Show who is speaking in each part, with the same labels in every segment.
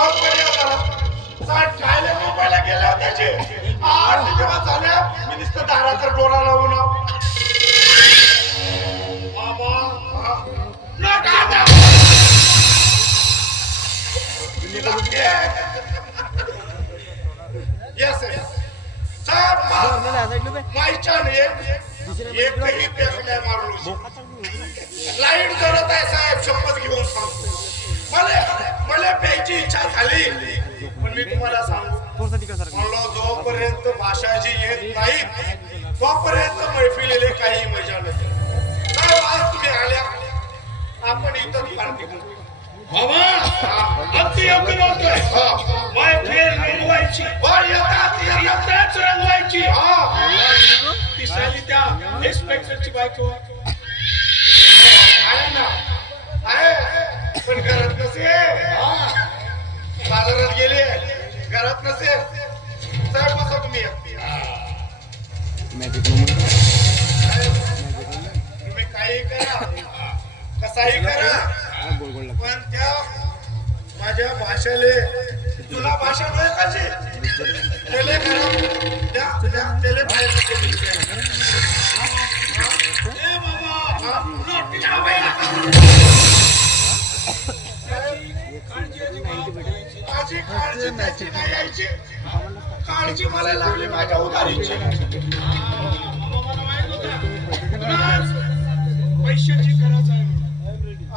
Speaker 1: Call केला होता साठ खायला मुंबईला गेले होते आठ दिवस झाले मी नुसतं दाराचा डोरा लावून येस माईच्या एकही पेरल्या मारलो लाईट जरत आहे साहेब शपथ घेऊन सांगतो मला प्यायची इच्छा झाली पण मी तुम्हाला सांगू म्हणलो जोपर्यंत भाषाजी येत नाही तोपर्यंत मैफिलेले काही मजा नसेल काय आज तुम्ही आल्या आपण इथं पार्टी करतो बाबा अगदी योग्य बोलतोय रंगवायची येताच त्या इन्स्पेक्टरची बायको काही करा पण त्या माझ्या भाषेले तुला भाषा नाही कशी त्याले करा त्या तुझ्या त्याले बाहेर काळजी काळजी मला लागली माझ्या उदारीची पैशाची गरज आहे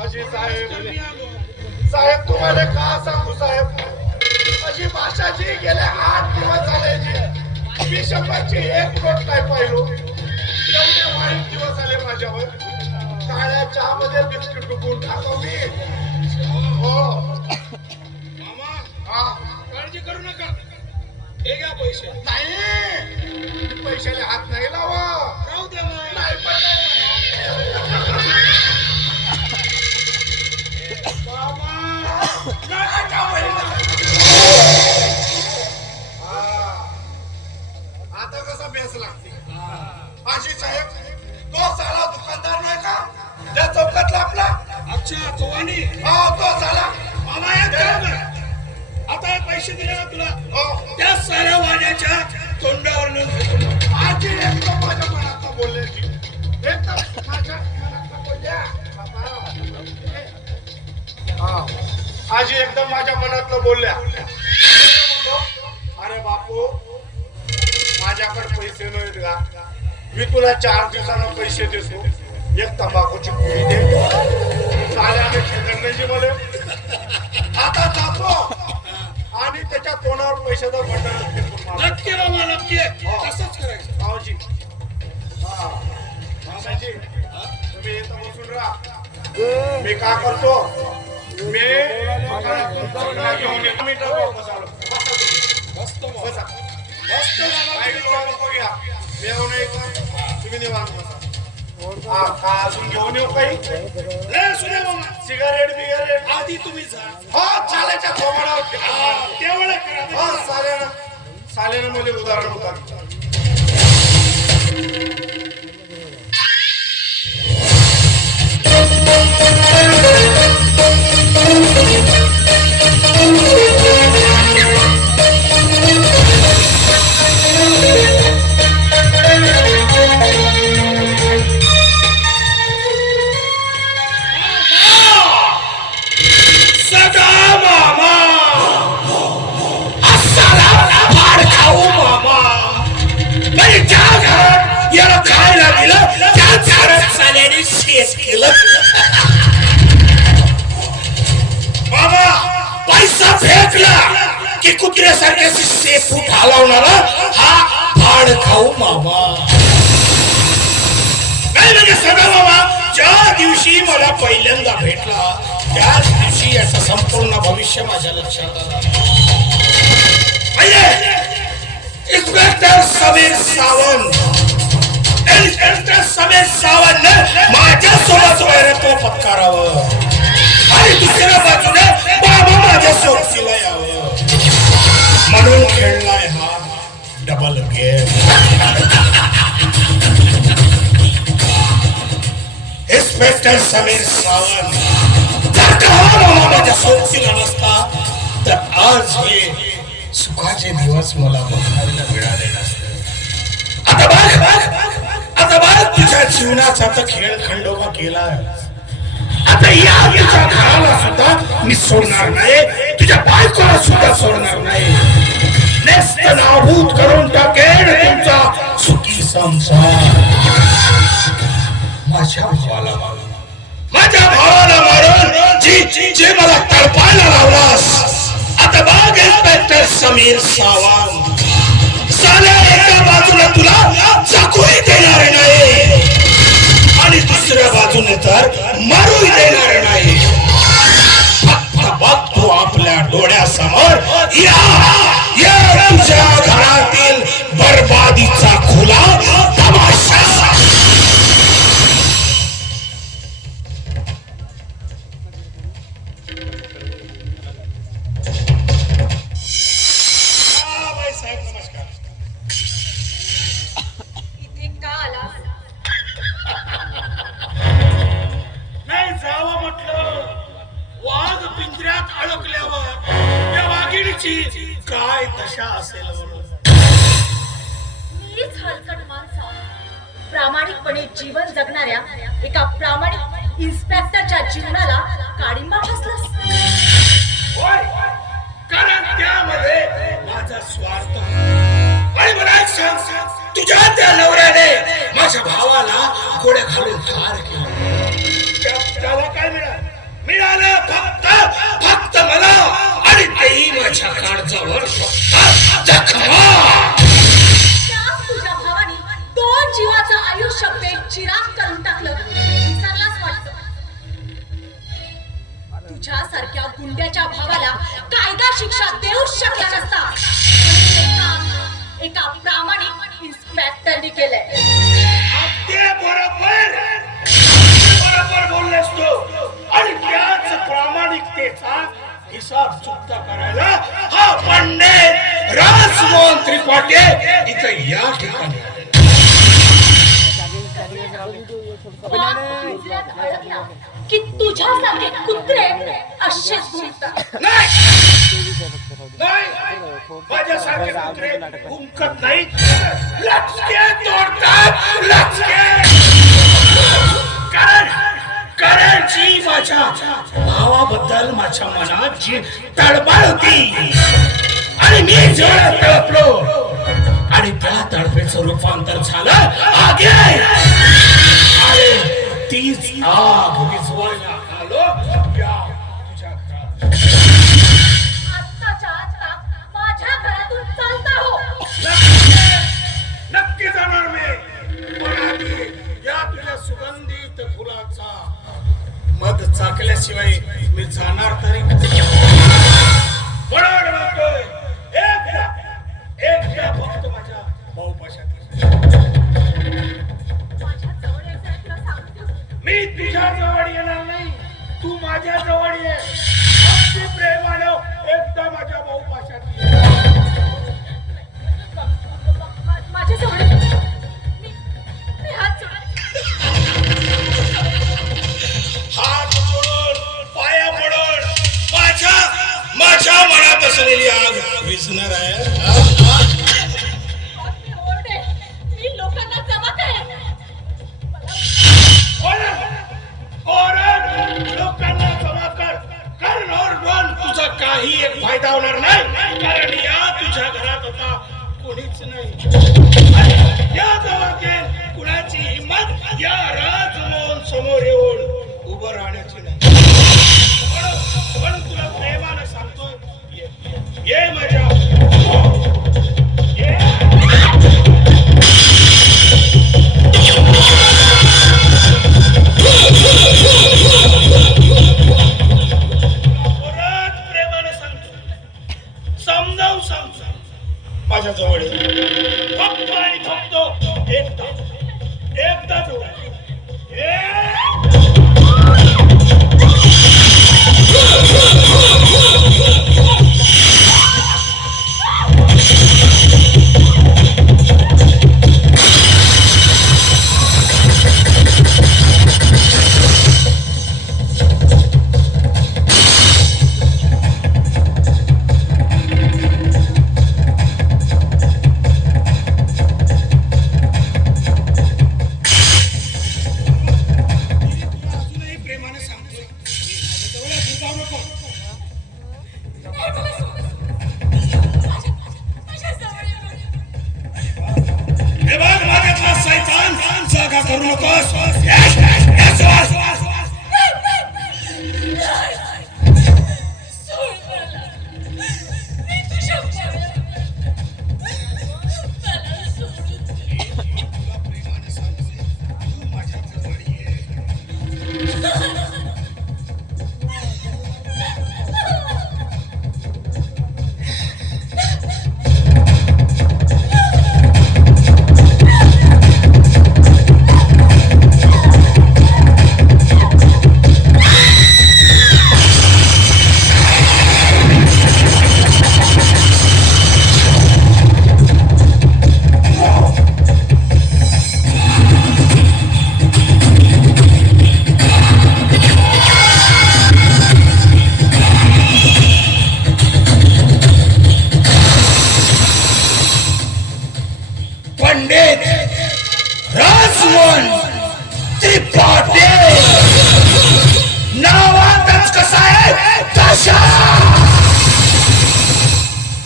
Speaker 1: अशी साहेब साहेब तुम्हाला का सांगू साहेब अशी भाषा जी गेल्या आठ दिवस झाले जी मी शब्दाची एक बोट नाही पाहिलो एवढे वाईट दिवस आले माझ्यावर काळ्या चहामध्ये बिस्किट टुकून टाक मी हो हो, आता पैसे दिले ना तुला हो. त्या साऱ्या वाण्याच्या तोंडावर आजी एकदम माझ्या मनात बोलले एकदम आजी एकदम माझ्या मनातलं बोलल्या अरे बापू माझ्याकडे पैसे नाहीत का मी तुला चार दिवसानं पैसे देतो एक तंबाखूची पुरी दे आता आणि त्याच्या तोंडावर पैशाचा बटन नक्की बाबा नक्की हो. तसंच करायचं भाऊजी मामाजी तुम्ही येत बसून राहा मी का करतो मी बसतो बसा बसतो तुम्ही निवांत बसा अजून घेऊन येऊ काही सुरे मग सिगारेट बिगारेट आधी तुम्ही हो चालायच्या कोमाडावर तेवढं करा हो, साल्यानं साल्यानं मध्ये उदाहरण होता Thank you. याला खायला दिलं त्या झाडात साल्याने शेत केलं बाबा पैसा फेकला की कुत्र्यासारख्या शेपूट हलवणारा हा भाड खाऊ मामा नाही म्हणजे सगळा बाबा ज्या दिवशी मला पहिल्यांदा भेटला त्याच दिवशी याचं संपूर्ण भविष्य माझ्या लक्षात आलं इन्स्पेक्टर म्हणजे समीर सावंत माझ्या सोबत वैरत्व आणि माझ्या यावं म्हणून खेळलाय हा double gate inspector Sameer Sawant जर माझ्या नसता तर आज हे सुखाचे दिवस मला बघायला मिळाले आता बघ बघ आता बाळ तिच्या जीवनाचा तर खेळ खंडोबा केला आता या तिच्या घराला सुद्धा मी सोडणार नाही तुझ्या बायकोला सुद्धा सोडणार नाही नेस्त नाभूत करून टाकेल तुमचा सुखी संसार माझ्या भावाला मारून माझ्या भावाला मारून जी जे मला तडपायला लावलास आता बाग इन्स्पेक्टर समीर सावंत साल्या तुला चाकूही देणार नाही आणि दुसऱ्या बाजूने तर मारूही देणार नाही फक्त बघतो आपल्या डोळ्यासमोर या काय दशा असेल
Speaker 2: मीच हलकट माणसा प्रामाणिकपणे जीवन जगणाऱ्या एका प्रामाणिक इन्स्पेक्टरच्या जीवनाला काळिंबा फसलास
Speaker 1: होय कारण त्यामध्ये माझा स्वार्थ आणि मला एक सांग तुझ्या त्या नवऱ्याने माझ्या भावाला घोड्या घालून ठार केलं त्याला काय मिळालं मिळालं फक्त माझ्या काळजावर
Speaker 2: तुझ्या भावाने दोन जीवाचं आयुष्य बेचिराग करून टाकलं विसरलाच तुझ्या सारख्या गुंड्याच्या भावाला कायदा शिक्षा देऊ शकला नसता एका प्रामाणिक इन्स्पेक्टरने केलंय
Speaker 1: ते बरोबर बरोबर हिसाब चुकता करायला हा पांडे राजमोहन त्रिपाठी इथं या ठिकाणी
Speaker 2: की तुझ्या सारखे कुत्रे असेच घुमतात
Speaker 1: माझ्यासारखे कुत्रे घुमकत नाही लचके तोडतात लचके कारण कारण जी माझ्या भावाबद्दल माझ्या मनात जी तळमळ होती आणि मी जोरात तळपलो आणि त्या तडफेचं रूपांतर झालं आगे आणि तीच आग विझवायला आलो तुझ्या हो. नक्की जाणार मी या तुझ्या सुगंधित फुलाचा चाकल्याशिवाय मी जाणार तरी फक्त मी तुझ्या जवळ येणार नाही तू माझ्या जवळ ये काही एक फायदा होणार नाही कारण या तुझ्या घरात आता कोणीच नाही या गावाचे कुणाची हिंमत या राजमोहन समोर येऊन उभं राहण्याची नाही पण तुला प्रेमानं सांगतोय ये माझ्या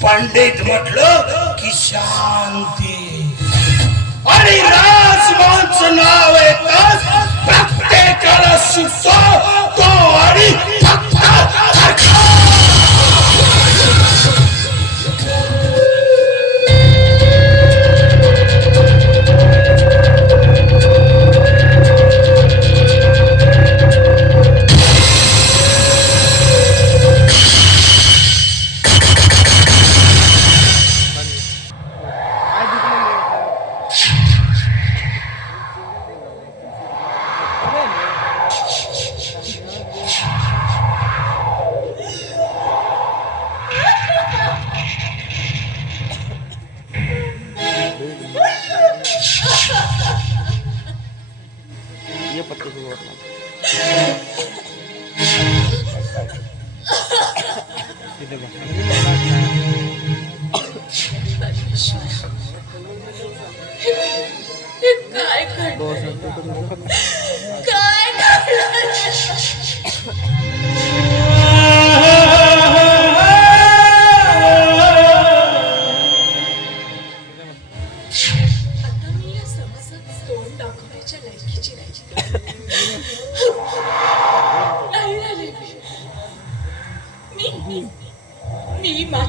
Speaker 1: पंडित म्हटलं की शांती आणि राजमानच नाव येतात प्रत्येकाला सुटतो तो आणि
Speaker 2: 不。